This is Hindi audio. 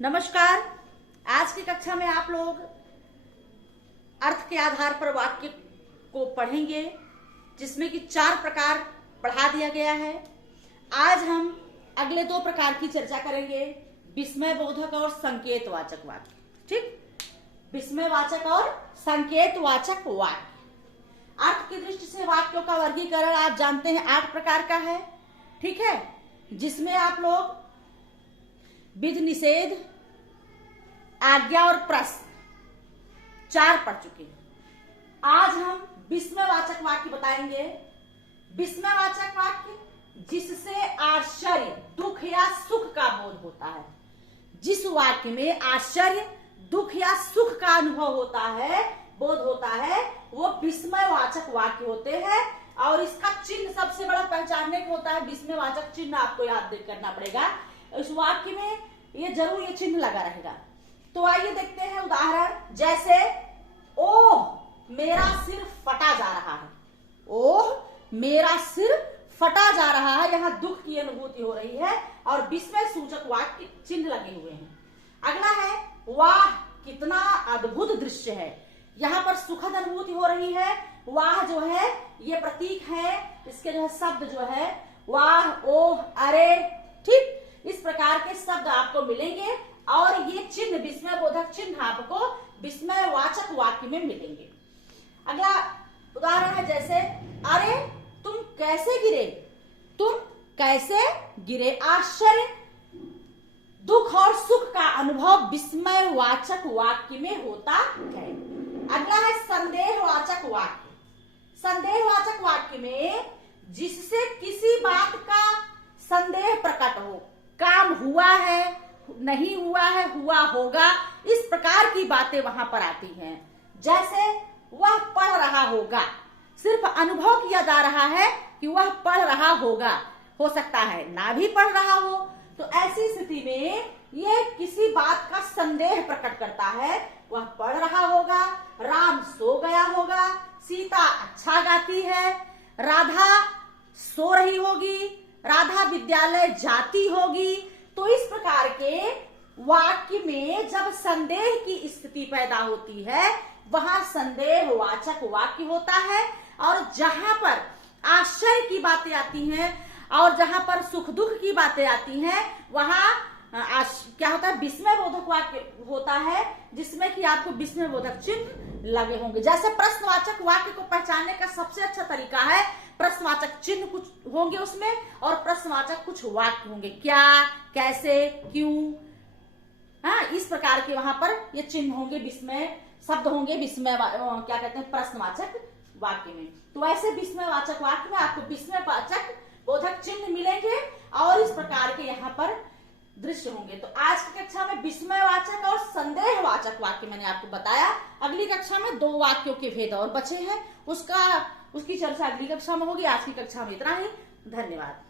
नमस्कार। आज की कक्षा में आप लोग अर्थ के आधार पर वाक्य को पढ़ेंगे, जिसमें कि 4 प्रकार पढ़ा दिया गया है। आज हम अगले 2 प्रकार की चर्चा करेंगे, विस्मय बोधक और संकेतवाचक वाक्य। ठीक, विस्मयवाचक और संकेतवाचक वाक्य। अर्थ की दृष्टि से वाक्यों का वर्गीकरण आप जानते हैं 8 प्रकार का है। ठीक है, जिसमें आप लोग विध निषेध, आज्ञा और प्रश्न 4 पढ़ चुके हैं। आज हम विस्मयवाचक वाक्य बताएंगे। विस्मयवाचक वाक्य जिससे आश्चर्य, दुख या सुख का बोध होता है। जिस वाक्य में आश्चर्य, दुख या सुख का अनुभव होता है, बोध होता है, वो विस्मयवाचक वाक्य होते हैं। और इसका चिन्ह सबसे बड़ा पहचानने को होता है विस्मयवाचक चिन्ह। आपको याद करना पड़ेगा, इस वाक्य में ये जरूर ये चिन्ह लगा रहेगा। तो आइए देखते हैं उदाहरण। जैसे ओह मेरा सिर फटा जा रहा है। ओह मेरा सिर फटा जा रहा है, यहाँ दुख की अनुभूति हो रही है और विस्मय सूचक वाक्य चिन्ह लगे हुए हैं। अगला है वाह कितना अद्भुत दृश्य है। यहाँ पर सुखद अनुभूति हो रही है। वाह जो है ये प्रतीक है, इसके जो है शब्द जो है वाह, ओह, अरे। ठीक, इस प्रकार के शब्द आपको मिलेंगे और ये चिन्ह विस्मय बोधक चिन्ह आपको विस्मयवाचक वाक्य में मिलेंगे। अगला उदाहरण है जैसे अरे तुम कैसे गिरे। तुम कैसे गिरे, आश्चर्य, दुख और सुख का अनुभव विस्मयवाचक वाक्य में होता है। अगला है संदेहवाचक वाक्य। संदेहवाचक वाक्य में जिससे किसी बात का संदेह प्रकट हो, काम हुआ है, नहीं हुआ है, हुआ होगा, इस प्रकार की बातें वहां पर आती हैं। जैसे वह पढ़ रहा होगा, सिर्फ अनुभव किया जा रहा है कि वह पढ़ रहा होगा, हो सकता है ना भी पढ़ रहा हो। तो ऐसी स्थिति में यह किसी बात का संदेह प्रकट करता है। वह पढ़ रहा होगा, राम सो गया होगा, सीता अच्छा गाती है, राधा सो रही होगी, राधा विद्यालय जाती होगी। तो इस प्रकार के वाक्य में जब संदेह की स्थिति पैदा होती है, वहां संदेहवाचक वाक्य होता है। और जहां पर आश्चर्य की बातें आती हैं और जहां पर सुख दुख की बातें आती हैं, वहां क्या होता है, विस्मय बोधक वाक्य होता है, जिसमें कि आपको विस्मय बोधक चिन्ह लगे होंगे। जैसे प्रश्नवाचक वाक्य को पहचानने का सबसे अच्छा तरीका है, प्रश्नवाचक चिन्ह कुछ होंगे उसमें और प्रश्नवाचक कुछ वाक्य होंगे, क्या, कैसे, क्यों। हाँ, इस प्रकार के वहां पर ये चिन्ह होंगे, विस्मय शब्द होंगे, विस्मय क्या कहते हैं, प्रश्नवाचक वाक्य में। तो ऐसे विस्मयवाचक वाक्य में आपको विस्मयवाचक बोधक चिन्ह मिलेंगे और इस प्रकार के यहाँ पर दृश्य होंगे। तो आज की कक्षा में विस्मयवाचक और संदेहवाचक वाक्य मैंने आपको बताया। अगली कक्षा में 2 वाक्यों के भेद और बचे हैं, उसकी चर्चा अगली कक्षा में होगी। आज की कक्षा में इतना ही। धन्यवाद।